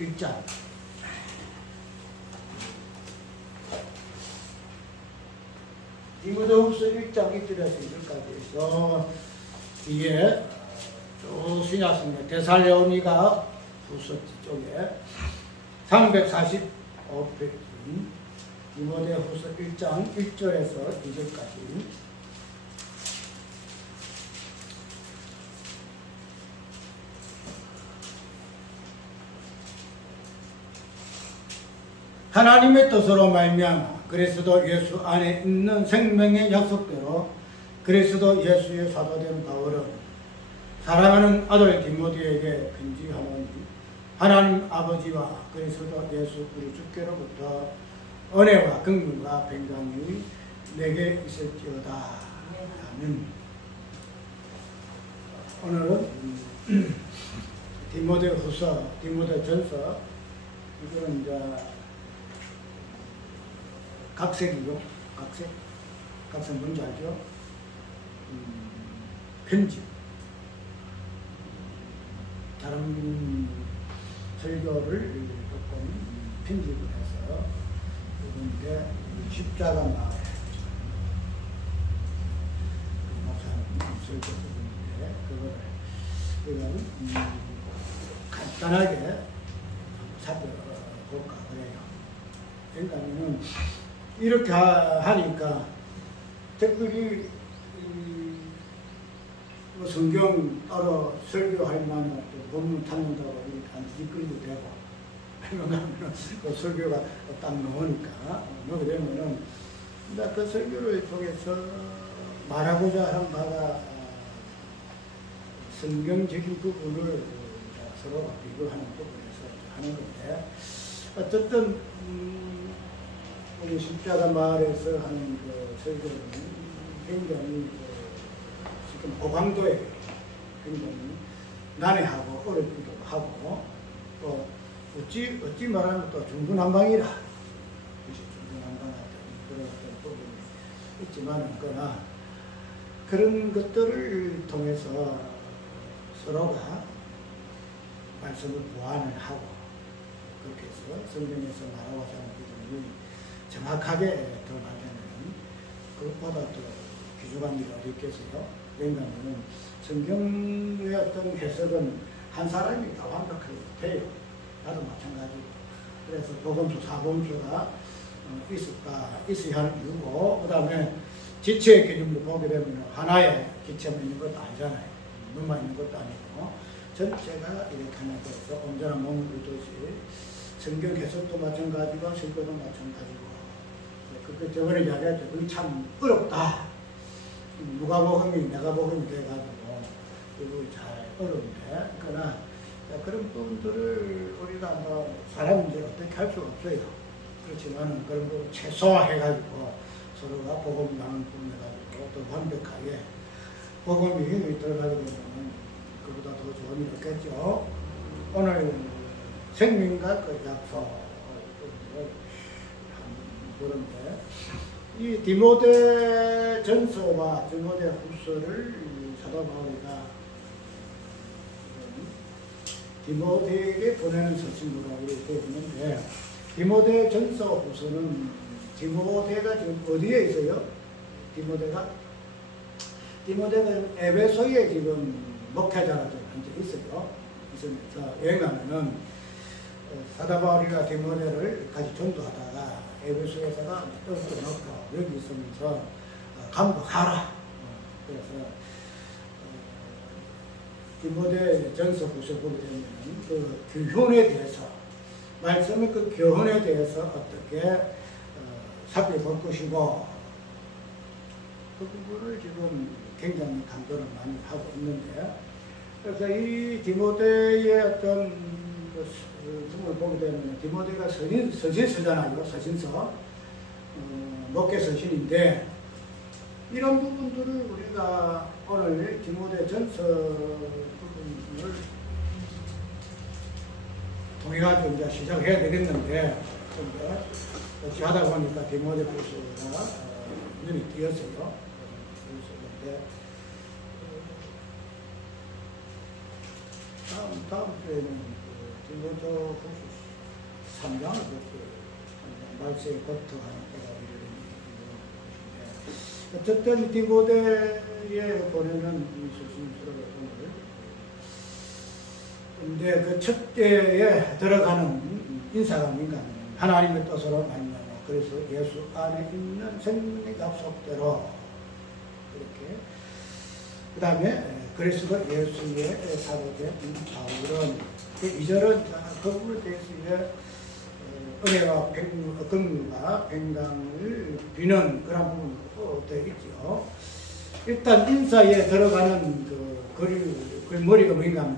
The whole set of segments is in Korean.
1장. 디모데후서 1장 1절에서 2절까지 해서 뒤에 또 신약성경 데살로니가 후서 쪽에 345페이지 디모데후서 1장 1절에서 2절까지 하나님의 뜻으로 말미암아 그리스도 예수 안에 있는 생명의 약속대로 그리스도 예수의 사도된 바울은 사랑하는 아들 디모데에게 편지하노니 하나님 아버지와 그리스도 예수 우리 주께로부터 은혜와 긍휼과 평강이 내게 있을지어다. 아멘. 오늘은 디모데후서, 디모데전서 이거는 이제 각색이죠. 각색 뭔지 알죠? 편집. 다른 설교를 조금 편집을 해서 이건데 십자가 마을 목사님 설교 부분인데 그거를 이건 간단하게 살펴볼까 그래요. 그러니까는 이렇게 하니까 특별히 뭐 성경 따로 설교할 만한 또 본문 찾는다고 이렇게 안 뒤끌리도 되고 그러면 그 설교가 딱 나오니까 그러게 되면은 그 설교를 통해서 말하고자 하는 바가 성경적인 부분을 서로 비교하는 부분에서 하는 건데 어쨌든 우리 십자가 마을에서 하는 그 설교는 굉장히 지금 고강도에 굉장히 난해하고 어렵기도 하고 또 어찌 말하면 또 중구난방이라 중구난방하던 그런 어떤 부분이 있지만 그러나 그런 것들을 통해서 서로가 말씀을 보완을 하고 그렇게 해서 성경에서 말하고자 하는 부분이 정확하게 드러나려면 그것보다 더 귀중한 일이 어디 있겠어요? 왜냐하면 성경의 어떤 해석은 한 사람이 다 완벽하게 못해요. 나도 마찬가지고. 그래서 복음서, 사복음서가 있어야 하는 이유고, 그 다음에 지체의 개념도 보게 되면 하나의 기체만 있는 것도 아니잖아요. 눈만 있는 것도 아니고, 전체가 이렇게 하나 돼서 온전한 몸을 이루듯이 성경 해석도 마찬가지고, 설교도 마찬가지고, 그렇게 저번에 이야기했죠. 그게 참 어렵다. 누가복음이 내가복음이 돼가지고 이거 잘 어려운데 그러나 그런 부분들을 우리가 뭐 사람인지 어떻게 할 수가 없어요. 그렇지만 그런 거 최소화해가지고 서로가 복음 나눈 부분 해가지고 또 완벽하게 복음이 힘이 들어가게 되면 그보다 더 좋은 일 없겠죠. 오늘 생명과 그 약속 그런데 이 디모데 전서와 디모데 후서를 사도 바울이가 디모데에게 보내는 서신으로 이렇게 되어 있는데 디모데 전서 후서는 디모데가 지금 어디에 있어요? 디모데가 에베소에 지금 목회자로 현재 있어요. 있으면서 여행하면은 사도 바울이가 디모데를 같이 전도하다가 에베소에다가 뜻을 넣고 여기 있으면서 감독하라. 그래서 디모데 전서 후서 보게 되면 그 교훈에 대해서 말씀의 그 교훈에 대해서 어떻게 살펴볼 것이고 그 부분을 지금 굉장히 강조를 많이 하고 있는데 그래서 이 디모데의 어떤 부분을 보게 되면 디모데가 서신서잖아요. 서신서 목회 서신인데 이런 부분들을 우리가 오늘 디모데 전서 부분을 통해가지고 이제 시작해야 되겠는데 어찌 하다 보니까 디모데 후서가 눈이 띄었어요. 다음 주에는 디모데 후서 3장을 말세에 고통하는 때가 이르는 어쨌든 디모데에 보내는 이 소신스러운 오늘 근데 그 첫째에 들어가는 인사가 민감해 하나님의 뜻으로 말미암아 그래서 예수 안에 있는 생명의 약속대로 이렇게 그 다음에 그리스도 예수의 사도된 바울은 그 2절은 그 부분에 대해서 은혜와 긍휼과 평강을 비는 그런 부분으로 되어 있죠. 일단 인사에 들어가는 그 머리가 뭔가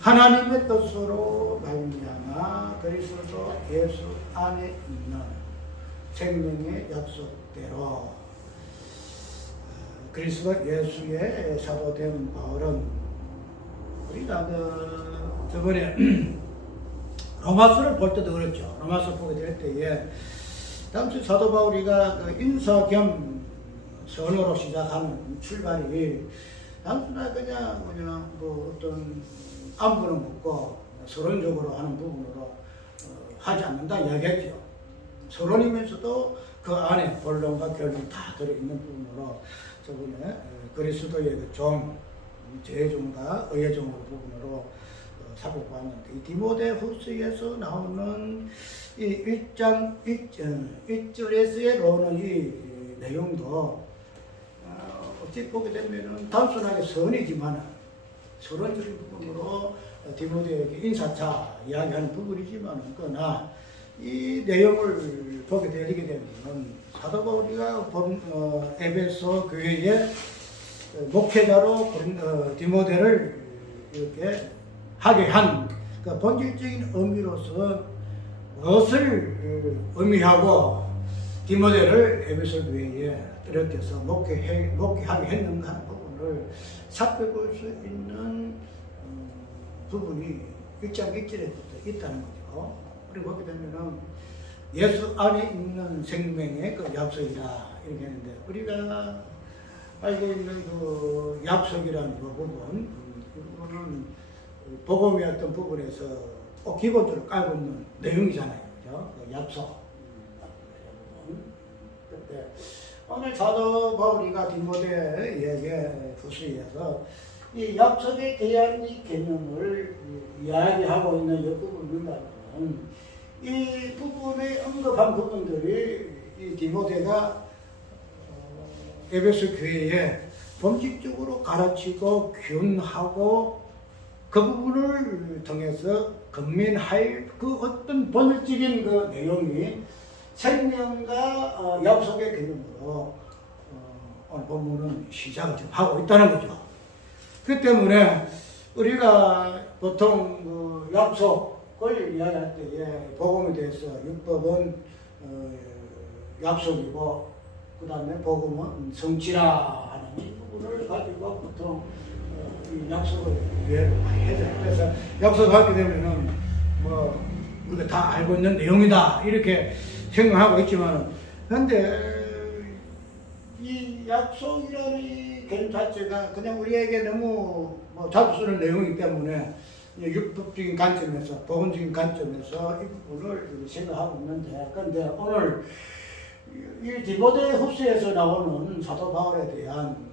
하나님의 뜻으로 말미암아 그리스도 예수 안에 있는 생명의 약속대로 그리스도 예수의 사도된 바울은 우리가 저번에 로마서를 볼 때도 그랬죠. 로마서 보게 될 때에 당시 사도 바울이가 그 인사 겸 선으로 시작하는 출발이 단순하게 그냥 뭐 어떤 안부는 묻고 서론적으로 하는 부분으로 하지 않는다 이야기했죠. 서론이면서도 그 안에 본론과 결론 다 들어있는 부분으로 저번에 그리스도의 그 종, 제종과 의예종으로 부분으로 살펴봤는데 이 디모데후서에서 나오는 이 1장 1절에서의 나오는 이 내용도 어찌 보게 되면은 단순하게 선이지만 서론적인 부분으로 디모데에게 인사차 이야기하는 부분이지만 그러나 이 내용을 보게 되게 되면 사도 바울이가 에베소 교회의 목회자로 디모데를 이렇게 하게 한 그 본질적인 의미로서 무엇을 의미하고 디모데를 에베소 교회에 들여서 목회하게 했는가 하는 부분을 살펴볼 수 있는 부분이 1장 1절에부터 있다는 거죠. 그리고 보게 되면은 예수 안에 있는 생명의 그 약속이다 이렇게 했는데 우리가 알고 있는 그 약속이라는 그 부분 그 부분은 복음의 어떤 부분에서 꼭 기본적으로 깔고 있는 내용이잖아요. 그죠? 그 약속. 근데 오늘 사도 바울이가 디모데에게 후서에서 이 약속에 대한 이 개념을 이야기하고 있는 이 부분이라면 이 부분에 언급한 부분들이 이 디모데가 에베소 교회에 본질적으로 가르치고 교훈하고 그 부분을 통해서 건면할 그 어떤 본질적인 그 내용이 생명과 약속의 개념으로 오늘 본문은 시작을 좀 하고 있다는 거죠. 그 때문에 우리가 보통 그 약속을 이야기할 때에 복음에 대해서 율법은 약속이고 그 다음에 복음은 성취라 하는 이 부분을 가지고 보통 이 약속을 이해를 많이 해줘요. 그래서 약속을 하게 되면은 뭐 우리가 다 알고 있는 내용이다 이렇게 생각하고 있지만 근데 이 약속이라는 이 개념 자체가 그냥 우리에게 너무 뭐 자주 쓰는 내용이기 때문에 율법적인 관점에서 복음적인 관점에서 이 부분을 생각하고 있는데 그런데 오늘 이 디모데 후서에서 나오는 사도 바울에 대한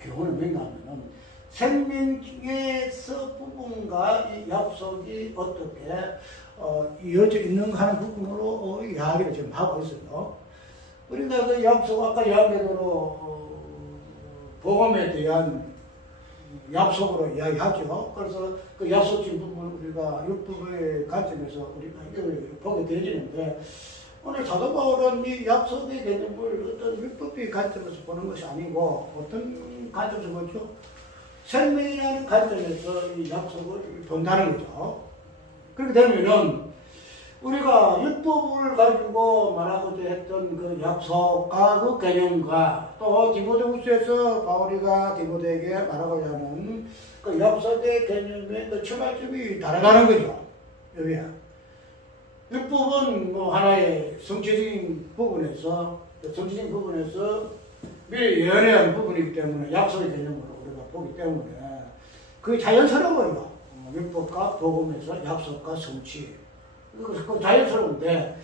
교훈을 뭐냐면은 생명에서 부분과 이 약속이 어떻게 이어져 있는가 하는 부분으로 이야기를 지금 하고 있어요. 우리가 그 약속 아까 이야기대로 복음에 대한 약속으로 이야기하죠. 그래서 그 약속적인 부분 우리가 율법의 관점에서 우리가 이걸 보게 되지는데 오늘 사도 바울은 이 약속의 개념을 어떤 율법의 관점에서 보는 것이 아니고 어떤 관점에서 보죠? 생명이라는 관점에서 이 약속을 본다는 거죠. 그렇게 되면은 우리가 율법을 가지고 말하고자 했던 그 약속과 그 개념과 또 디모데후서에서 바울이가 디모데에게 말하고자 하는 그 약속의 개념의 그 출발점이 다르다는 거죠. 여기야. 율법은 뭐 하나의 성취적인 부분에서 미리 예언한 부분이기 때문에 약속의 개념으로 우리가 보기 때문에 그게 자연스러워요. 율법과 복음에서 약속과 성취. 그 자연스러운데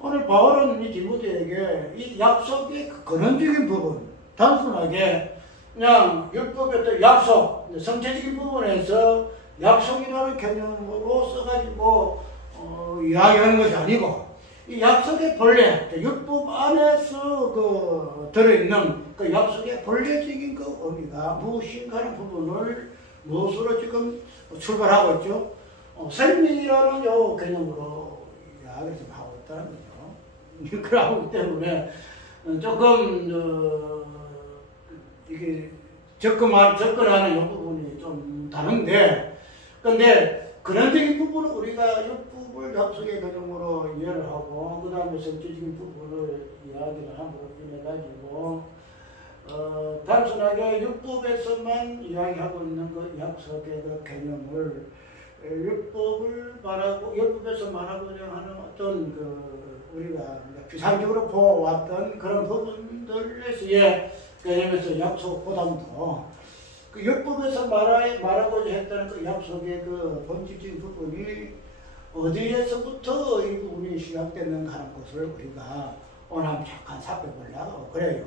오늘 바울은 이 디모데에게 이 약속의 그 근원적인 부분, 단순하게 그냥 율법의 약속, 성체적인 부분에서 약속이라는 개념으로 써가지고 이야기하는 것이 아니고 이 약속의 본래, 율법 안에서 그 들어있는 그 약속의 본래적인 그 의미가 무엇인가 하는 부분을 무엇으로 지금 출발하고 있죠? 생명이라는 요 개념으로 이야기를 좀 하고 있다는 거죠. 그러기 때문에 조금 이게 접근하는 요 부분이 좀 다른데, 근데 근원적인 부분은 우리가 율법을 약속의 개념으로 이해를 하고 그 다음에 성질적인 부분을 이야기를 함으로 인해 가지고 단순하게 율법에서만 이야기하고 있는 그 약속의 그 개념을 율법을 말하고 율법에서 말하고자 하는 어떤 그 우리가 비상적으로 보아왔던 그런 부분들에서의 개념에서 약속보다도 그 율법에서 말하고자 했다는 그 약속의 그 본질적인 부분이 어디에서부터 이 부분이 시작됐는가 하는 것을 우리가 오늘 한번 잠깐 살펴보려고 그래요.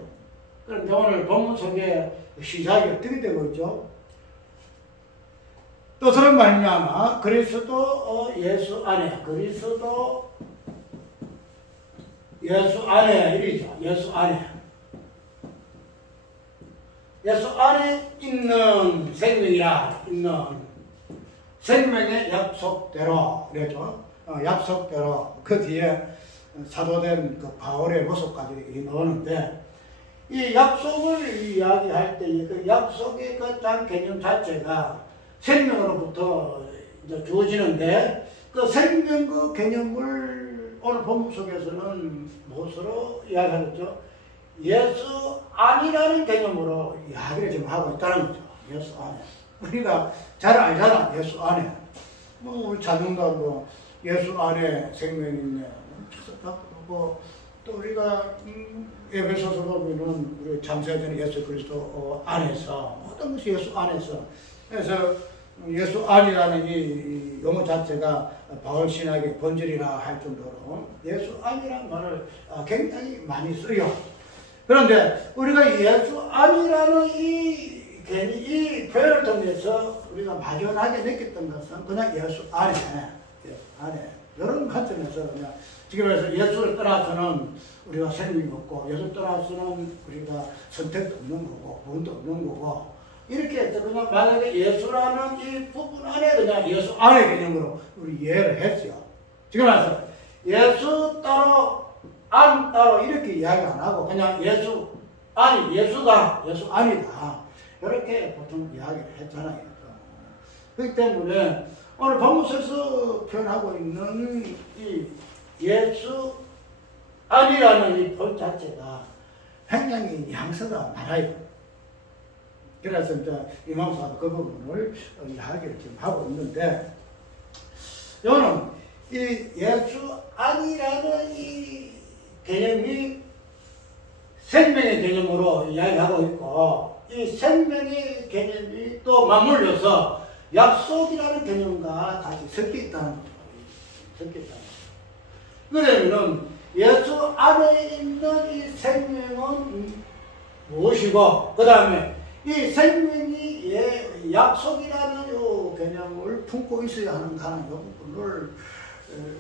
그런데 오늘 본문 속에 시작이 어떻게 되고 있죠? 또 저런 말이냐면 그리스도 예수 안에, 그리스도 예수 안에 이리죠. 예수 안에. 예수 안에 있는 생명이라 있는 생명의 약속대로 그랬죠. 약속대로 그 뒤에 사도된 그 바울의 모습까지 나오는데 이 약속을 이야기할 때 그 약속의 그 개념 자체가 생명으로부터 이제 주어지는데 그 생명 그 개념을 오늘 본문 속에서는 무엇으로 이야기하겠죠? 예수 안이라는 개념으로 이야기를 지금 하고 있다는 거죠. 예수 안에. 우리가 잘 알잖아. 예수 안에. 우리 자동도 예수 안에 생명이 있네. 또 우리가 에베소서 보면은 우리 창세전 예수 그리스도 안에서 모든 것이 예수 안에서. 그래서 예수 안이라는 이 용어 자체가 바울 신학의 본질이라 할 정도로 예수 안이라는 말을 굉장히 많이 써요. 그런데 우리가 예수 안이라는 이 표현을 통해서 우리가 막연하게 느꼈던 것은 그냥 예수 안에, 이런 관점에서 그냥 지금 해서 예수를 떠나서는 우리가 생명이 없고 예수를 떠나서는 우리가 선택도 없는 거고 부분도 없는 거고 이렇게 해서 그냥 만약에 예수라는 이 부분 안에 그냥 예수 안의 개념으로 우리 이해를 했죠. 지금 해서 예수 따로 안 따로 이렇게 이야기 안 하고 그냥 예수 아니 예수가 예수 아니다 이렇게 보통 이야기를 했잖아요. 그렇기 때문에 오늘 본문에서 표현하고 있는 이 예수 아니라는 이 본 자체가 굉장히 양서가 많아요. 그래서 이제 이만사도 그 부분을 이야기를 지금 하고 있는데 이거는 이 예수 아니라는 이 개념이 생명의 개념으로 이야기하고 있고 이 생명의 개념이 또 맞물려서 약속이라는 개념과 다시 섞여 있다는 거죠. 섞여 있다는 거죠. 그러면은 예수 안에 있는 이 생명은 무엇이고 그 다음에 이 생명이 약속이라는 요 개념을 품고 있어야 하는가 하는 요 부분을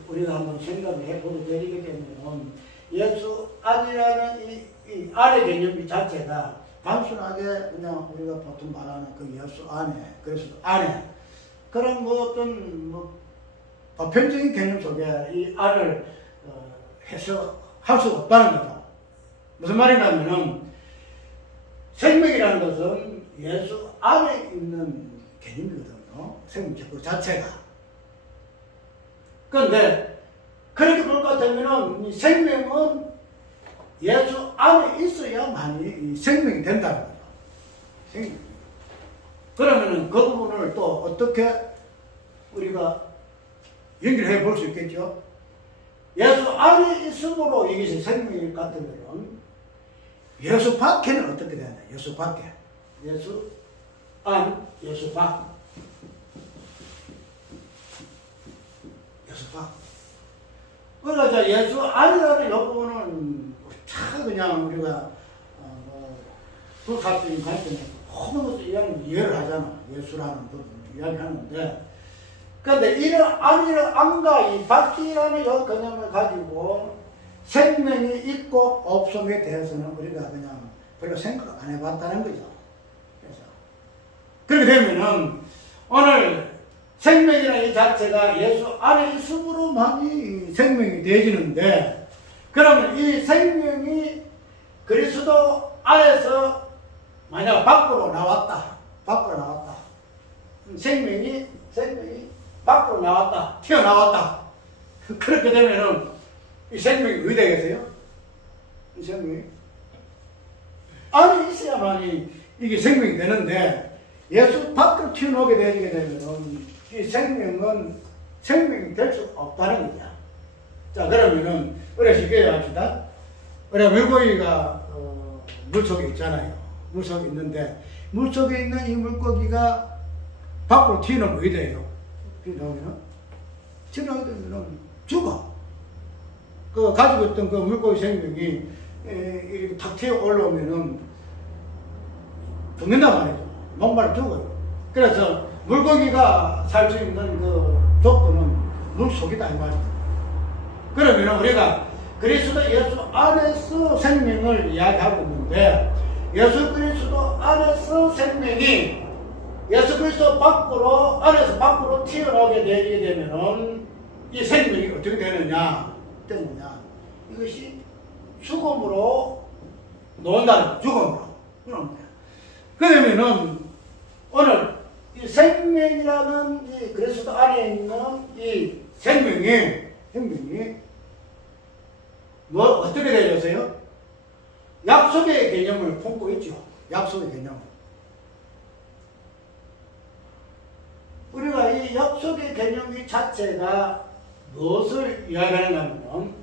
우리가 한번 생각을 해보게 되게 되면 예수 안이라는 이 안의 개념 자체가 단순하게 그냥 우리가 보통 말하는 그 예수 안에, 그래서 안에 그런 뭐 어떤 보편적인 개념 속에 이 안을 해석할 수 없다는 거죠. 무슨 말이냐면은 생명이라는 것은 예수 안에 있는 개념이거든요. 생명 그 자체가. 그런데 그렇게 볼 것 같으면 생명은 예수 안에 있어야만이 생명이 된다는 거죠. 생명. 그러면은 그 부분을 또 어떻게 우리가 연결해 볼 수 있겠죠? 예수 안에 있음으로 이것이 생명일 것 같으면 예수 밖에는 어떻게 되냐? 예수 밖에. 예수 안, 예수 밖. 예수가. 그러니까 예수 아니라는 요구는 참 그냥 우리가 불가적인 관점에서 모든 것을 이해를 하잖아. 예수라는 부분을 이야기하는데, 그런데 이런 아니를 안과 이 밖이라는 요 개념을 가지고 생명이 있고 없음에 대해서는 우리가 그냥 별로 생각 안 해봤다는 거죠. 그래서 그렇게 되면은 오늘 생명이라는 이 자체가 예수 안에 있음으로만이 생명이 되어지는데, 그러면 이 생명이 그리스도 안에서 만약 밖으로 나왔다. 생명이 밖으로 나왔다. 튀어나왔다. 그렇게 되면은 이 생명이 어디 되겠어요? 이 생명이 안에 있어야만이 이게 생명이 되는데, 예수 밖으로 튀어나오게 되게 되면은 이 생명은 생명이 될 수 없다는 거죠. 자, 그러면은 우리가 쉽게 합시다. 우리가 물고기가 물속에 있잖아요. 물속에 있는데, 물속에 있는 이 물고기가 밖으로 튀어나오면 어디 돼요? 튀어나오게 되면 죽어. 그 가지고 있던 그 물고기 생명이 이렇게 탁 튀어 올라오면은 죽는단 말이죠. 목말라 죽어요. 그래서 물고기가 살 수 있는 그 조건은 물속이다 이 말이죠. 그러면 우리가 그리스도 예수 안에서 생명을 이야기하고 있는데, 예수 그리스도 안에서 생명이 예수 그리스도 안에서 밖으로 튀어나오게 되게 되면은 이 생명이 어떻게 되느냐? 이것이 죽음으로 놓는다는 죽음으로. 그러면은 오늘 이 생명이라는 이 그리스도 안에 있는 이 생명이 뭐 어떻게 되겠어요? 약속의 개념을 품고 있죠. 약속의 개념. 우리가 이 약속의 개념 이 자체가 무엇을 이야기하는가 하면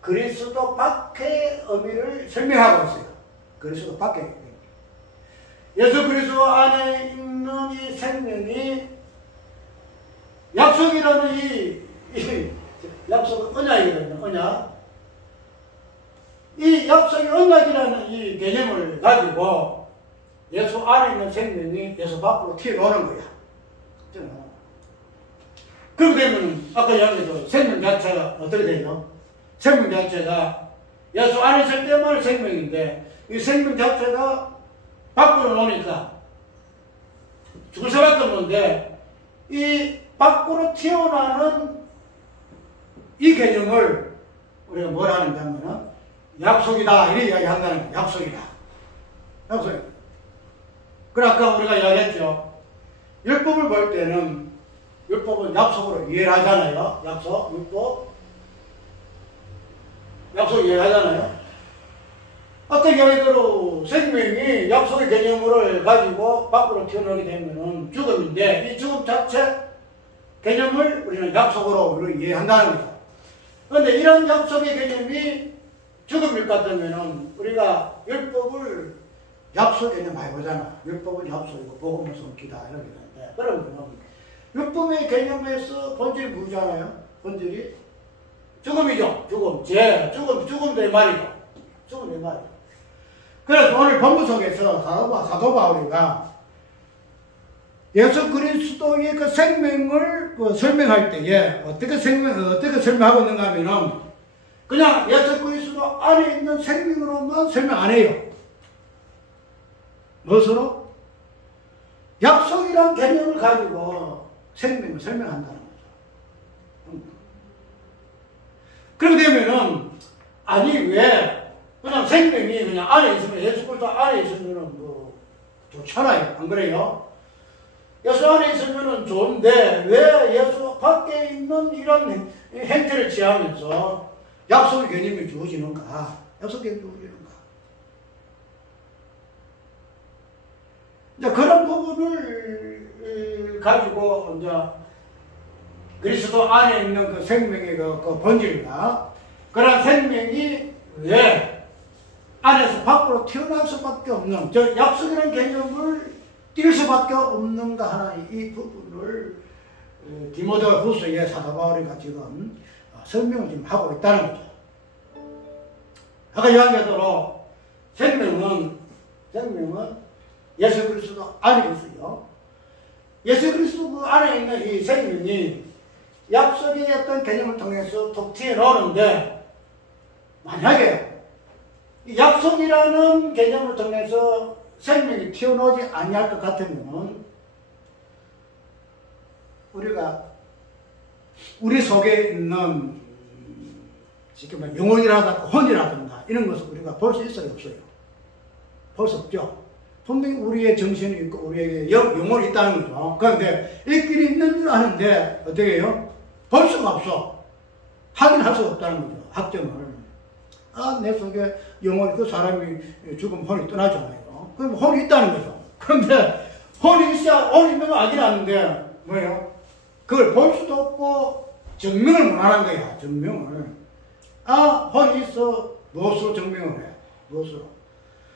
그리스도 밖의 의미를 설명하고 있어요. 그리스도 밖의. 예수 그리스도 안에 있는 이 생명이 약속이라는 이 약속은 언약이거든요. 언약. 이 약속의 언약이라는 이 개념을 가지고 예수 안에 있는 생명이 예수 밖으로 튀어나오는 거야. 그렇게 되면 아까 이야기했죠. 생명 자체가 어떻게 되죠? 생명 자체가 예수 안에 있을 때만 생명인데, 이 생명 자체가 밖으로 나오니까 죽을 수밖에 없는데, 이 밖으로 튀어나오는 이 개념을 우리가 뭐라 하는가 하면 약속이다 이렇게 이야기한다는 거예요. 약속이다. 그래 아까 우리가 이야기했죠. 율법을 볼 때는 율법은 약속으로 이해를 하잖아요. 약속 이해를 하잖아요. 어떤 경우에도 생명이 약속의 개념을 가지고 밖으로 튀어나오게 되면 죽음인데, 이 죽음 자체 개념을 우리는 약속으로 이해한다는 거죠. 그런데 이런 약속의 개념이 죽음일 것 같으면 우리가 율법을 약속 개념 많이 보잖아. 율법은 약속이고 복음은 성기다 이렇게 되는데, 그러면 율법의 개념에서 본질이 뭐잖아요? 본질이 죽음이죠. 죽음 내 말이죠. 죽음 내 말이죠. 그래서 오늘 본문 속에서 사도 바울이가 예수 그리스도의 그 생명을 설명할 때에 어떻게 설명하고 있는가 하면은 그냥 예수 그리스도 안에 있는 생명으로만 설명 안 해요. 무엇으로? 약속이란 개념을 가지고 생명을 설명한다는 거죠. 그렇게 되면은, 아니, 왜, 그냥 생명이 그냥 안에 있으면, 예수 그리스도 안에 있으면은 뭐, 좋잖아요. 안 그래요? 예수 안에 있으면은 좋은데, 왜 예수 밖에 있는 이런 행태를 취하면서 약속의 개념이 주어지는가? 약속 개념이 주어지는가? 이제 그런 부분을 가지고 이제 그리스도 안에 있는 그 생명의 그 본질이나 그런 생명이 왜 안에서 밖으로 튀어나올 수밖에 없는 저 약속이라는 개념을 띌 수밖에 없는가 하는 이 부분을 디모데 후서에 사도 바울이가 지금 설명을 지금 하고 있다는 거죠. 아까 이야기하도록 생명은 예수 그리스도 안에 있어요. 예수 그리스도 그 안에 있는 이 생명이 약속의 어떤 개념을 통해서 톡 튀어나오는데, 만약에 이 약속이라는 개념을 통해서 생명이 튀어나오지 아니할 것 같으면 우리가 우리 속에 있는 지금 영혼이라든가 혼이라든가 이런 것을 우리가 볼 수 있어요, 없어요? 볼 수 없죠. 분명히 우리의 정신이 있고 우리에게 영혼이 있다는 거죠. 그런데 있긴 있는 줄 아는데 어떻게 해요? 볼 수가 없어. 확인할 수가 없다는 거죠. 학점을. 내 속에 영혼이, 그 사람이 죽으면 혼이 떠나잖아요. 그럼 혼이 있다는 거죠. 그런데 혼이 있어야 혼이 있는 거 알긴 아는데 뭐예요? 그걸 볼 수도 없고 증명을 못 하는 거야. 증명을. 혼이 있어. 무엇으로 증명을 해? 무엇으로?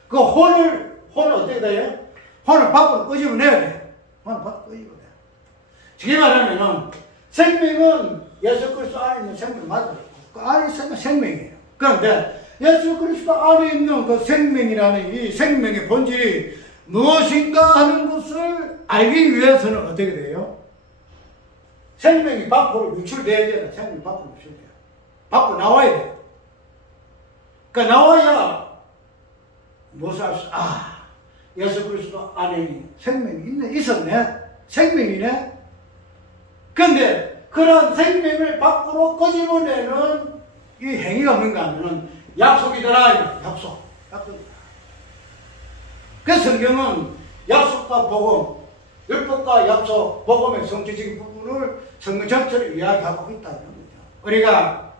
그 혼을 어떻게 돼요? 혼을 밖으로 끄집어내야 돼. 혼을 밖으로 끄집어내야 돼. 쉽게 말하면은 생명은 예수 그리스도 안에 있는 생명 맞아요. 그 안에 있는 생명이에요. 그런데 예수 그리스도 안에 있는 그 생명이라는 이 생명의 본질이 무엇인가 하는 것을 알기 위해서는 어떻게 돼요? 생명이 밖으로 유출돼야 돼요. 생명이 밖으로 유출돼요. 밖으로 나와야 돼요. 그러니까 나와야 무엇을 할 수, 예수 그리스도 안에 생명이 있었네. 생명이네. 그런데 그런 생명을 밖으로 끄집어내는 이 행위가 뭔가 하면은 약속이더라. 약속이다. 그래서 성경은 약속과 복음, 율법과 약속, 복음의 성취적인 부분을 성경 전체를 이야기하고 있다는 거죠. 우리가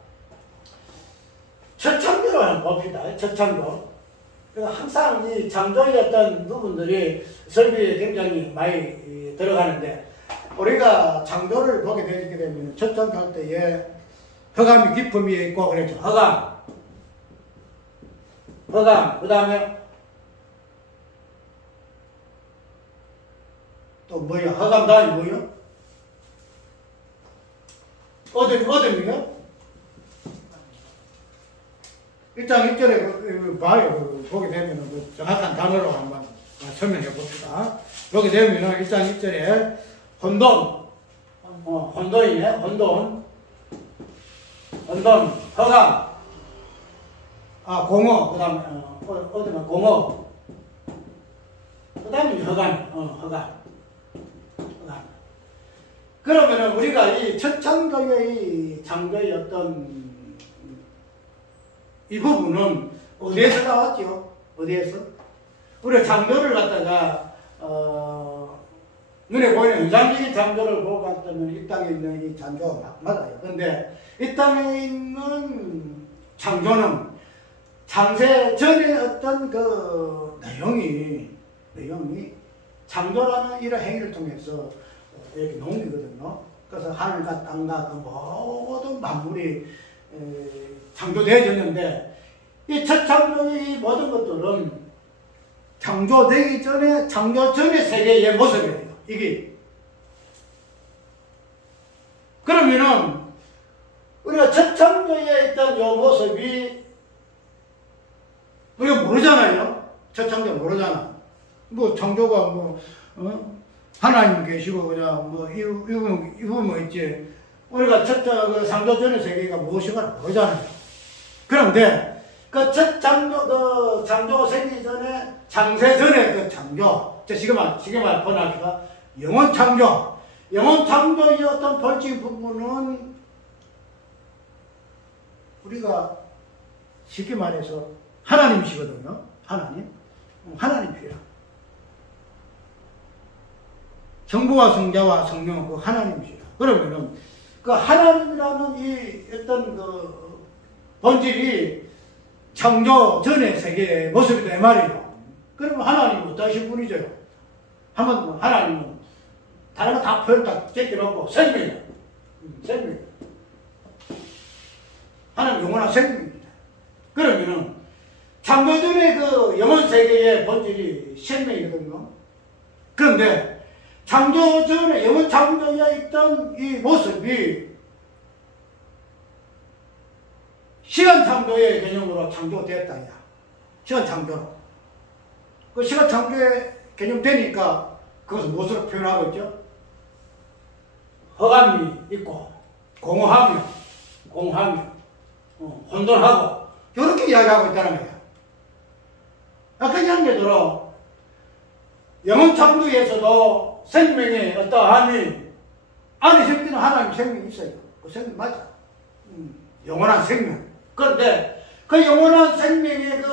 첫 창조를 한번 봅시다. 첫 창조. 항상 이 창조의 어떤 부분들이 설교에 굉장히 많이 들어가는데, 우리가 창조를 보게 되게 되면 첫 창조할 때에 흑암이 깊음 위에 있고 그랬죠. 흑암, 그 다음에 또 뭐야? 흑암 다음에 뭐요? 어둠이요? 1장 1절에 봐요. 보게 되면 정확한 단어로 한번 설명해 봅시다. 보게 되면 1장 1절에 혼돈, 혼돈이네. 혼돈, 흑암, 공허, 그 다음에 어둠은 공허, 그 다음에 흑암. 그러면은 우리가 이 첫 창조의 창조의 어떤 이 부분은 어디에서 나왔죠? 어디에서? 우리가 창조를 갖다가 눈에 보이는 현상적인 창조를 보고 갔다면 이 땅에 있는 이 창조가 맞아요. 그런데 이 땅에 있는 창조는 창세 전에 어떤 그 내용이 창조라는 이런 행위를 통해서 이렇게 농기거든요. 그래서 하늘과 땅과 그 모든 만물이 창조되어졌는데, 이 첫 창조의 모든 것들은 창조되기 전에, 창조 전의 세계의 모습이에요. 이게. 그러면은, 우리가 첫 창조에 있던 이 모습이, 우리가 모르잖아요. 첫 창조 모르잖아. 창조가 하나님 계시고, 그냥 이거 있지. 우리가 첫 창조 전의 세계가 무엇인가 모르잖아요. 그런데 그 첫 창조가 생기기 전에, 창세 전에 그 창조, 지금 번역기가 영원 창조의 어떤 본질 부분은 우리가 쉽게 말해서 하나님이시거든요. 하나님이시라. 성부와 성자와 성령은 그 하나님이시라. 그러면은 그 하나님이라는 이 어떤 그 본질이 창조 전의 세계의 모습이다 이 말이에요. 그러면 하나님은 어떠신 분이죠? 한번 하나님은 다른 거 다 표현 다 제껴놓고 생명이에요. 하나님 영원한 생명입니다. 그러면은 창조 전의 그 영원 세계의 본질이 생명이거든요. 그런데 창조 전에 영원 창조에 있던 이 모습이 시간 창조의 개념으로 창조됐다. 시간 창조로. 그 시간 창조의 개념 되니까 그것을 무엇으로 표현하고 있죠? 허감이 있고, 공허하며, 혼돈하고, 이렇게 이야기하고 있다는 거예요. 그냥 예를 영원 창조에서도 생명의 어떠함이, 안에 생기는 하나님 생명이 있어요. 그 생명 맞아. 영원한 생명. 그런데 그 영원한 생명의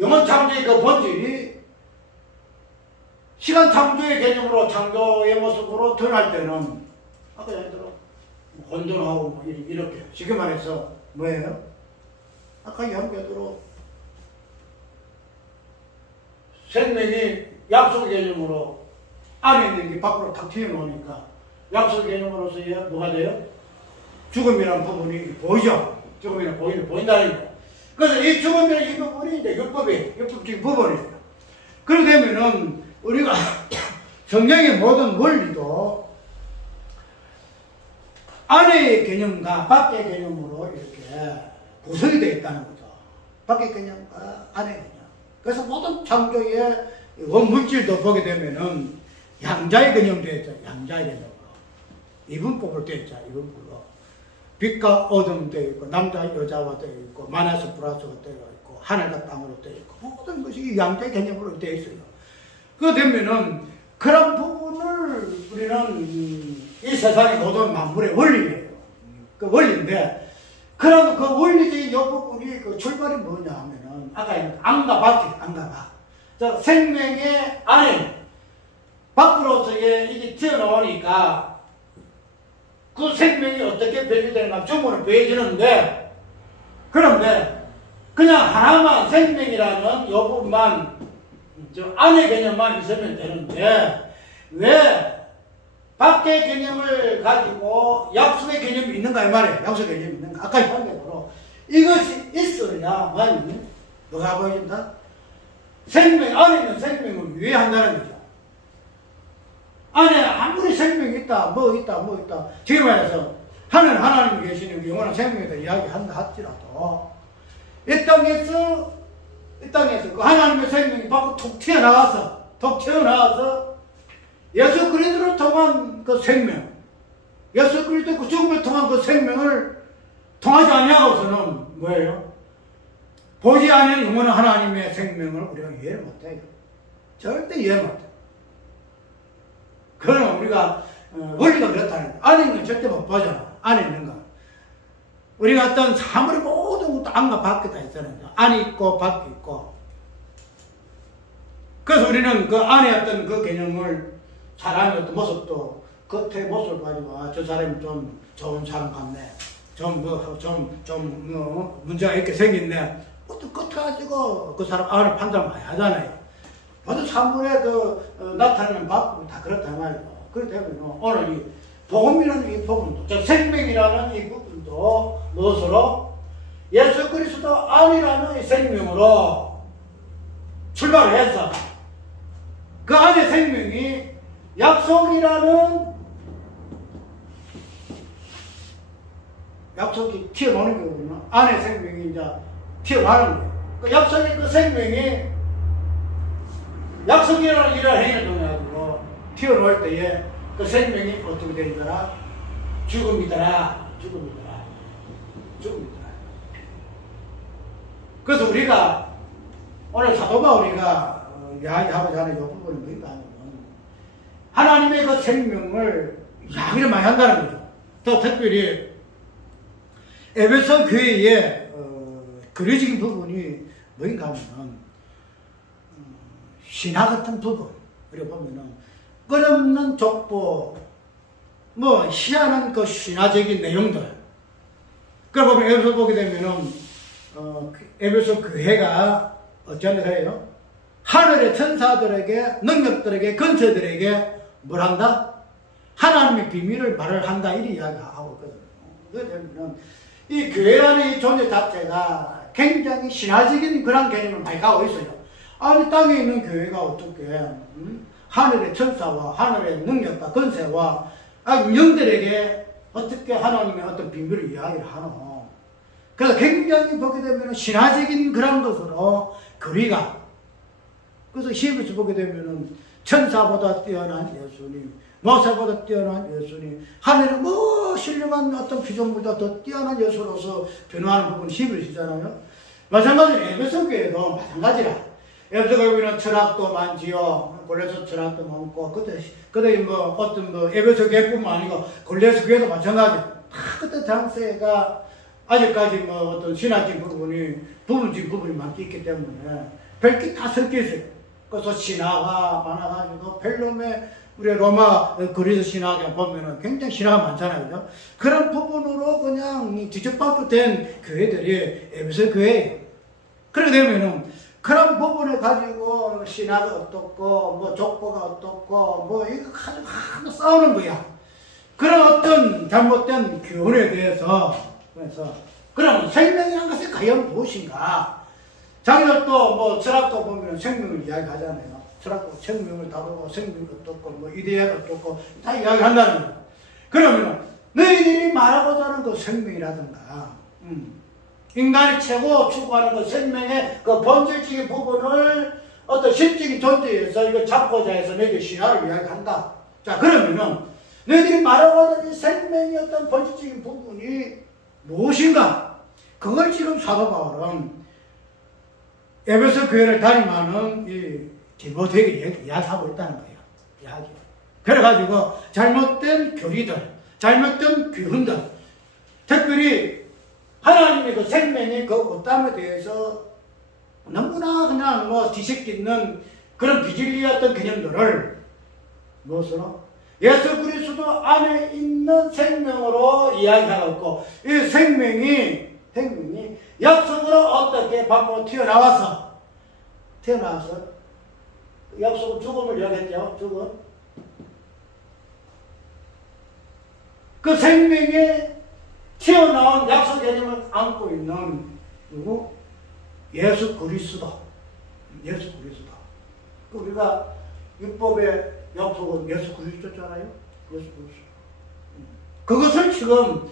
영원 창조의 그 본질이 시간 창조의 개념으로 창조의 모습으로 드러날 때는 아까 예를 들어 혼돈하고 뭐 이렇게 쉽게 말해서 뭐예요? 아까 연결대로 생명이 약속 개념으로 안에 있는 게 밖으로 탁 튀어나오니까 약속 개념으로서 뭐가 돼요? 죽음이라는 부분이 보이죠? 죽음이라는 보인다는 거예요. 그래서 이 죽음이라는 이 부분이 이제 율법적인 부분이에요. 그렇게 되면은 우리가 성경의 모든 원리도 안의 개념과 밖의 개념으로 이렇게 구성이 되어 있다는 거죠. 밖의 개념과 안의 개념. 그래서 모든 창조의 원물질도 보게 되면은 양자의 개념도 되어 있죠. 양자의 개념으로. 이분법으로 되어 있죠. 이분법으로. 빛과 어둠 되어 있고, 남자 여자와 되어 있고, 마이너스 플러스가 되어 있고, 하늘과 땅으로 되어 있고, 모든 것이 양자의 개념으로 되어 있어요. 그거 되면은, 그런 부분을 우리는 이 세상의 모든 만물의 원리예요. 그 원리인데, 그런 그 원리적인 이 부분이 그 출발이 뭐냐 하면은, 아까 안과 밖. 저 생명의 안에, 밖으로서 이게 튀어나오니까, 그 생명이 어떻게 변질되는가 주문을 보여주는데, 그런데 그냥 하나만 생명이라는 이 부분만 저 안의 개념만 있으면 되는데 왜 밖의 개념을 가지고 약속의 개념이 있는가 이 말이에요. 약속의 개념이 있는가. 아까 한 대로 이것이 있어야만 뭐가 보여준다? 생명 안에 있는 생명을 위해한다는 거죠. 안에 아무리 생명이 있다, 뭐 있다. 지금 말해서 하나님이 계시는 영원한 생명에 대해 이야기한다 할지라도 이 땅에서 그 하나님의 생명이 밖으로 툭 튀어나와서 예수 그리스도를 통한 그 생명, 예수 그리스도 그 죽음을 통한 그 생명을 통하지 아니하고서는 뭐예요? 보지 않는 영원한 하나님의 생명을 우리가 이해를 못해요. 절대 이해 못해요. 그건 우리가 원리가 그렇다는 거야. 안에 있는 건 절대 못 보잖아. 안에 있는 거. 우리가 어떤 사물이 모든 것도 안과 밖에 다 있잖아요. 안이 있고 밖이 있고. 그래서 우리는 그 안에 어떤 그 개념을 사람의 어떤 모습도 겉의 모습을 가지고 저 사람이 좀 좋은 사람 같네. 문제가 이렇게 생겼네. 어떤 겉에 가지고 그 사람 안을 판단을 많이 하잖아요. 모든 사물에 나타나는 바꿈이 다 그렇단 말이에요. 그렇기 때문에 오늘 이 복음이라는 이 부분도, 저 생명이라는 이 부분도 무엇으로? 예수 그리스도 안이라는 이 생명으로 출발을 해서 그 안의 생명이 약속이 튀어나오는 거거든요. 안의 생명이 이제 튀어나오는 거예요. 그 약속의 그 생명이 약속이라는 일을 행위를 통해가지고 튀어나올 때에 그 생명이 어떻게 되더라? 죽음이더라. 그래서 우리가 오늘 사도가 우리가 이야기하고자 하는 이 부분이 뭐인가 하면 하나님의 그 생명을 이야기를 많이 한다는 거죠. 또 특별히 에베소 교회의 그려진 부분이 뭐인가 하면 신화 같은 부분, 우리가 보면은 끝없는 족보, 뭐 희한한 그 신화적인 내용들. 그래 보면 에베소 보게 되면은 에베소 교회가 어찌하는 거예요? 하늘의 천사들에게, 능력들에게, 건세들에게 뭘 한다? 하나님의 비밀을 말을 한다. 이렇게 이야기하고 있거든요. 그래 되면은 이 교회라는 이 존재 자체가 굉장히 신화적인 그런 개념을 많이 가고 있어요. 아니 땅에 있는 교회가 어떻게 하늘의 천사와 하늘의 능력과 권세와 영들에게 어떻게 하나님의 어떤 비밀을 이야기를 하노. 그래서 굉장히 보게 되면 신화적인 그런 것으로 거리가, 그래서 시험에서 보게 되면은 천사보다 뛰어난 예수님, 모세보다 뛰어난 예수님, 하늘에 신령한 어떤 피조물보다 더 뛰어난 예수로서 변화하는 부분이 시험이시잖아요. 마찬가지로 에베소 교회도 마찬가지라. 에베소 교회는 철학도 많지요. 골레서 철학도 많고, 그때 어떤 에베소 교회뿐만 아니고 골레서 교회도 마찬가지야. 그때 장세가 아직까지 어떤 신화적인 부분적인 부분이 많기 있기 때문에 별게 다 섞여 있어요. 그래서 신화가 많아가지고 펠롬의 우리 로마 그리스 신화에 보면은 굉장히 신화가 많잖아요. 그죠? 그런 부분으로 그냥 뒤죽박죽 된 교회들이 에베소 교회예요. 그렇게 되면은 그런 부분을 가지고 신화가 어떻고 족보가 어떻고 이거 가지고 하나 싸우는 거야. 그런 어떤 잘못된 교훈에 대해서, 그래서 그러면 생명이라는 것이 과연 무엇인가? 자기들도 철학도 보면 생명을 이야기하잖아요. 철학도 생명을 다루고 생명이 어떻고 이데아가 어떻고 다 이야기한다는 거예요. 그러면 너희들이 말하고자 하는 그 생명이라든가 인간이 최고 추구하는 그 생명의 그 본질적인 부분을 어떤 실적인 존재에서 이거 잡고자 해서 너희들 신화를 이야기한다. 자, 그러면은 너희들이 말하고자 하는 생명의 어떤 본질적인 부분이 무엇인가? 그걸 지금 사도 바울은 에베소 교회를 다니면은 이 디모데에게 이야기하고 있다는 거예요. 이야기. 그래가지고 잘못된 교리들, 잘못된 교훈들, 특별히 하나님의 그 생명의 그 어땀에 대해서 너무나 그냥 뒤섞이는 그런 비진리였던 개념들을 무엇으로? 예수 그리스도 안에 있는 생명으로 이야기하고 있고, 이 생명이 약속으로 어떻게 밖으로 튀어나와서 약속은 죽음을 이야기했죠. 죽음. 그 생명에 튀어나온 약속 개념을 안고 있는 누구? 예수 그리스도. 우리가 율법의 약속은 예수 그리스도잖아요. 예수 그리스도. 그것을 지금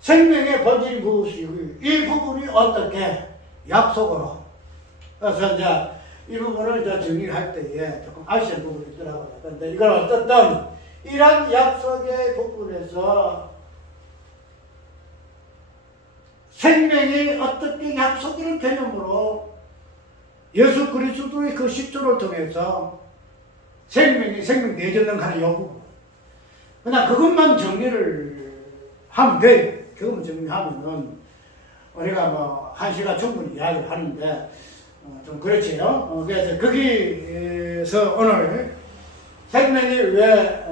생명의 본질이 무엇이고 이 부분이 어떻게 약속으로. 그래서 이제 이 부분을 이제 정리를 할 때에 조금 아시는 부분이 있더라고요. 그런데 이걸 어떻든 이런 약속의 부분에서 생명이 어떻게 약속이라는 개념으로 예수 그리스도의 그 십조를 통해서 생명 내전능 가는 여부. 그냥 그것만 정리를 하면 돼요. 그것만 정리하면은 우리가 1시간 충분히 이야기를 하는데 좀 그렇지요. 그래서 거기에서 오늘 생명이 왜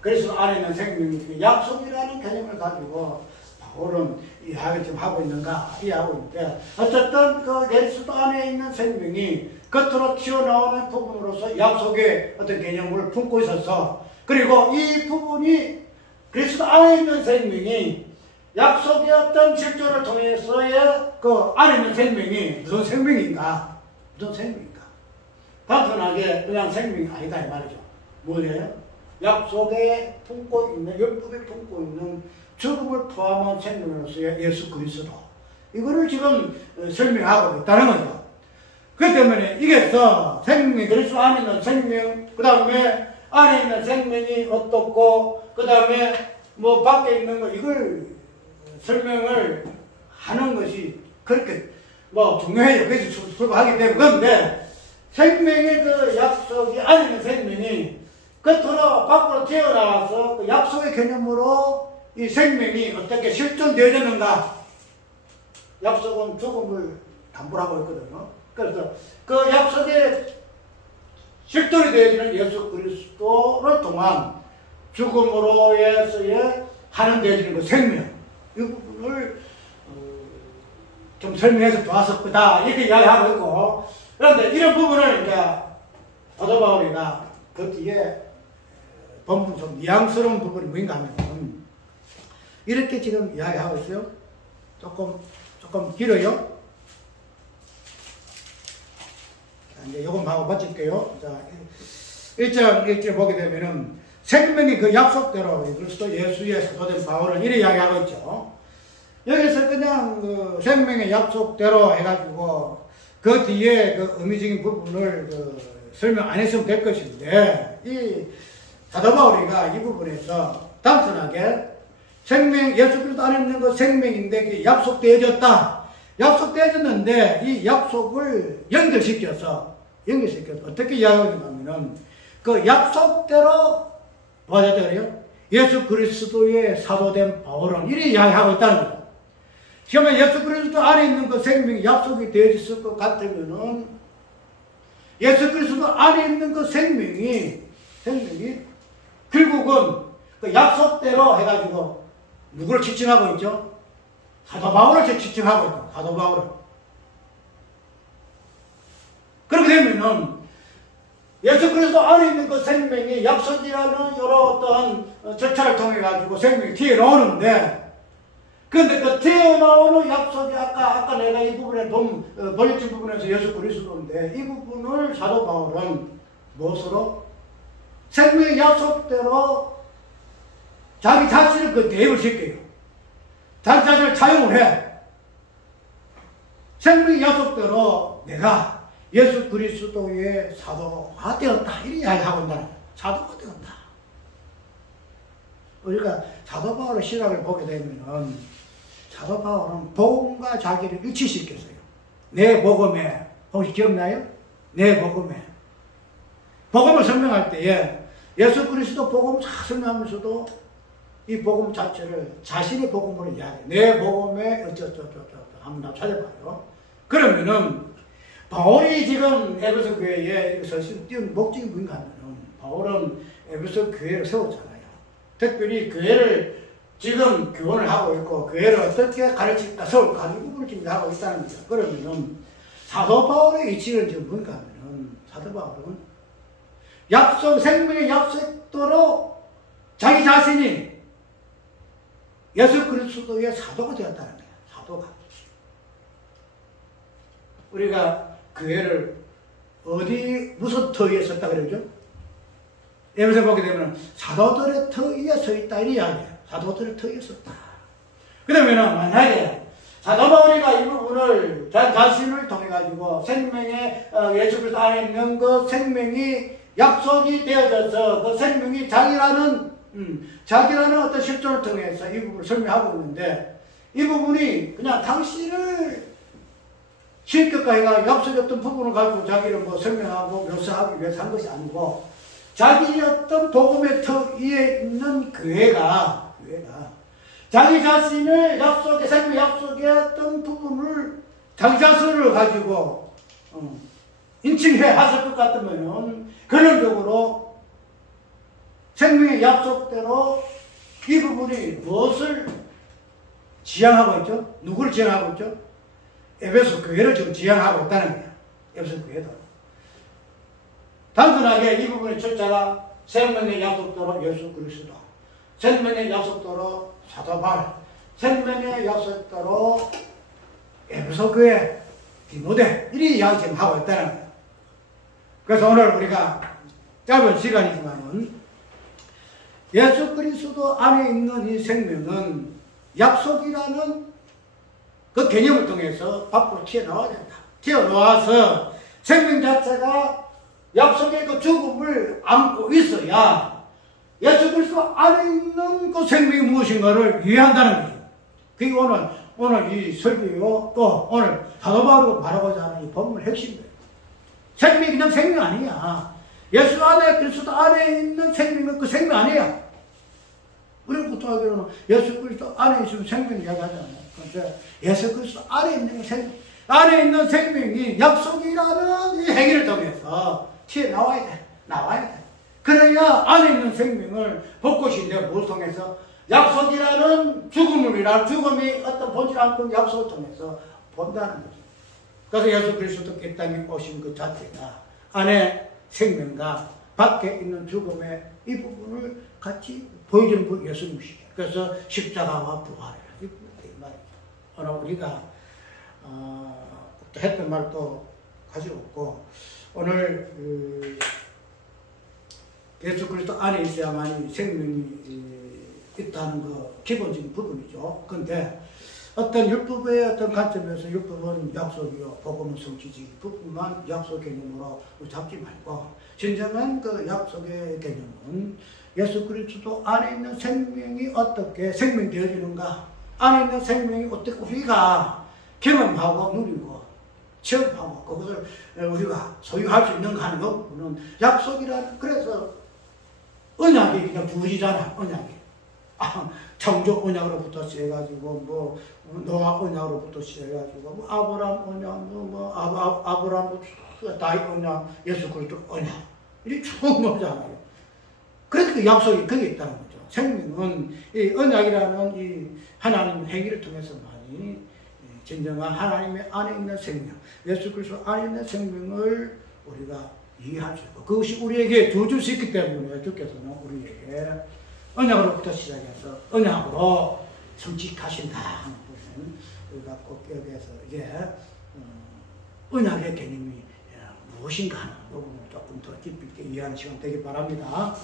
그리스도 안에 있는 생명이 약속이라는 개념을 가지고 바울은 이야기 좀 하고 있는가 이해하고 있는데, 어쨌든 그 그리스도 안에 있는 생명이 겉으로 튀어나오는 부분으로서 약속의 어떤 개념을 품고 있어서, 그리고 이 부분이 그리스도 안에 있는 생명이 약속의 어떤 실존을 통해서의 그 안에 있는 생명이 무슨 생명인가? 단순하게 그냥 생명이 아니다 이 말이죠. 뭐예요? 약속에 품고 있는, 율법에 품고 있는 죽음을 포함한 생명으로서의 예수 그리스도. 이거를 지금 설명하고 있다는 거죠. 그렇기 때문에 이게서 생명이 그리스도 안에 있는 생명, 그 다음에 안에 있는 생명이 어떻고, 그 다음에 밖에 있는 거, 이걸 설명을 하는 것이 그렇게 중요해요. 그래서 출발하기 때문에. 그런데 생명의 그 약속이 안에 있는 생명이 겉으로 밖으로 튀어나와서 그 약속의 개념으로 이 생명이 어떻게 실존되어졌는가? 약속은 죽음을 담보라고 했거든요. 그래서 그 약속의 실존이 되어지는 예수 그리스도를 통한 죽음으로서의 환원되어지는 그 생명, 이 부분을 좀 설명해서 좋았을 거다 이렇게 이야기하고 있고, 그런데 이런 부분을 이제 사도 바울이가 그 뒤에 본문 좀 뉘앙스러운 부분이 뭔가 하면 이렇게 지금 이야기하고 있어요. 조금 길어요. 자, 이제 요금 하고 마칠게요. 자, 1장 1절 보게 되면은 생명이 그 약속대로 그리스도 예수의 사도된 바울은 이렇게 이야기하고 있죠. 여기서 그냥 그 생명의 약속대로 해가지고 그 뒤에 그 의미적인 부분을 설명 안 했으면 될 것인데, 이 사도 바울이가 이 부분에서 단순하게 예수 그리스도 안에 있는 그 생명인데 그게 약속되어졌다. 약속되어졌는데 이 약속을 연결시켜서 어떻게 이야기하냐면은 그 약속대로 뭐하자 그래요? 예수 그리스도의 사도된 바울은 이렇게 이야기하고 있다는 거예요. 그러면 예수 그리스도 안에 있는 그 생명이 약속이 되어졌을 것 같으면은 예수 그리스도 안에 있는 그 생명이 결국은 그 약속대로 해가지고 누구를 지칭하고 있죠? 사도 바울을 지칭하고 있다. 사도 바울을. 그렇게 되면은 예수 그리스도 안에 있는 그 생명이 약속이라는 여러 어떤 절차를 통해 가지고 생명이 튀어나오는데, 그런데 그 튀어나오는 약속이 아까 내가 이 부분에 번역된 부분에서 예수 그리스도인데, 이 부분을 사도 바울은 무엇으로? 생명의 약속대로 자기 자신을 그 대입을 시켜요. 자기 자신을 차용을 해. 생명의 약속대로 내가 예수 그리스도의 사도가 되었다. 이렇게 이야기하고 있는 거예요. 사도가 되었다. 우리가 사도 바울의 시각을 보게 되면은 사도 바울은 복음과 자기를 일치시켰어요. 내 복음에, 혹시 기억나요? 내 복음에. 복음을 설명할 때에 예수 그리스도 복음을 잘 설명하면서도 이 복음 자체를 자신의 복음으로 이야기해요. 내 복음에 어쩌저쩌저쩌 한번 찾아봐요. 그러면은 바울이 지금 에베소 교회에 서신 띄운 목적이 뭔가 하면은 바울은 에베소 교회를 세웠잖아요. 특별히 교회를 지금 교훈을 하고 있고 교회를 어떻게 가르칠까 세울까 하는 부분을 지금 하고 있다는 거죠. 그러면은 사도 바울의 위치는 지금 뭔가 하면은 사도 바울은 생명의 약속대로 자기 자신이 예수 그리스도의 사도가 되었다는 거예요. 사도가. 우리가 교회를 무슨 터 위에 섰다 그러죠? 여기서 보게 되면 사도들의 터 위에 서 있다 이 이야기예요. 사도들의 터 위에 섰다. 그러면 만약에 사도 바울이가 이 부분을 자신을 통해 가지고 생명의 예수 그리스도 안에 있는 그 생명이 약속이 되어져서 그 생명이 자기라는 어떤 실존을 통해서 이 부분을 설명하고 있는데, 이 부분이 그냥 당신을 실격가해가 약속했던 부분을 가지고 자기를 설명하고 묘사하기 위해서 한 것이 아니고, 자기의 어떤 복음의 터 위에 있는 교회가 자기 자신을 생명 약속의 어떤 부분을 자기 자신을 가지고 인칭해 하실 것 같으면 근원적으로 생명의 약속대로 이 부분이 무엇을 지향하고 있죠? 누구를 지향하고 있죠? 에베소 교회를 지금 지향하고 있다는 거예요. 에베소 교회도. 단순하게 이 부분의 철자가 생명의 약속대로 예수 그리스도, 생명의 약속대로 사도 바울, 생명의 약속대로 에베소 교회, 디모데, 이렇게 이야기 지금 하고 있다는 거예요. 그래서 오늘 우리가 짧은 시간이지만은 예수 그리스도 안에 있는 이 생명은 약속이라는 그 개념을 통해서 밖으로 튀어나와야 된다. 튀어나와서 생명 자체가 약속의 그 죽음을 안고 있어야 예수 그리스도 안에 있는 그 생명이 무엇인가를 이해한다는 거예요. 그게 오늘 이 설교요, 또 오늘 사도 바울이 말하고자 하는 이 본문의 핵심이에요. 생명이 그냥 생명 아니야. 예수 안에, 그리스도 안에 있는 생명은 그 생명 아니야. 우리가 보통 하기로는 예수 그리스도 안에 있으면 생명 이야기하잖아요. 그런데 예수 그리스도 안에 있는 안에 있는 생명이 약속이라는 이 행위를 통해서 튀어나와야 돼. 나와야 돼. 그래야 안에 있는 생명을 볼 것인데, 뭘 통해서? 약속이라는 죽음이 어떤 본질 않고 약속을 통해서 본다는 거죠. 그래서 예수 그리스도 이 땅에 오신 그 자체가 안에 생명과 밖에 있는 죽음의 이 부분을 같이 보여주는 분 예수님이시죠. 그래서 십자가와 부활이라 이 말이죠. 오늘 우리가 했던 말도 가지고 없고, 오늘 예수 그리스도 안에 있어야만이 생명이 있다는 거 기본적인 부분이죠. 그런데 어떤 율법의 어떤 관점에서 율법은 약속이요, 복음은 성취지, 부분만 약속 개념으로 잡지 말고 진정한 그 약속의 개념은 예수 그리스도 안에 있는 생명이 어떻게 생명되어지는가, 안에 있는 생명이 어떻게 우리가 경험하고 누리고 체험하고 그것을 우리가 소유할 수 있는가 하는 것은 약속이란, 그래서 언약이 그냥 부르지잖아. 언약이 창조 언약으로부터 시작해가지고 뭐 노아 언약으로부터 시작해가지고 뭐 아브라함 언약, 아브라함 다윗 언약, 예수 그리스도 언약, 이게 쭉 나오잖아요. 그래서 그 약속이 거기에 있다는 거죠. 생명은 이 언약이라는 이 하나님 행위를 통해서만이 진정한 하나님의 안에 있는 생명, 예수 그리스도 안에 있는 생명을 우리가 이해할 수 있고, 그것이 우리에게 주어질 수 있기 때문에 주께서는 우리에게 언약으로부터 시작해서 언약으로 성취하신다 하는 것은 우리가 꼭 여기에서 이제 언약의 개념이 무엇인가 하는 부분을 조금 더 깊이 있게 이해하는 시간 되길 바랍니다.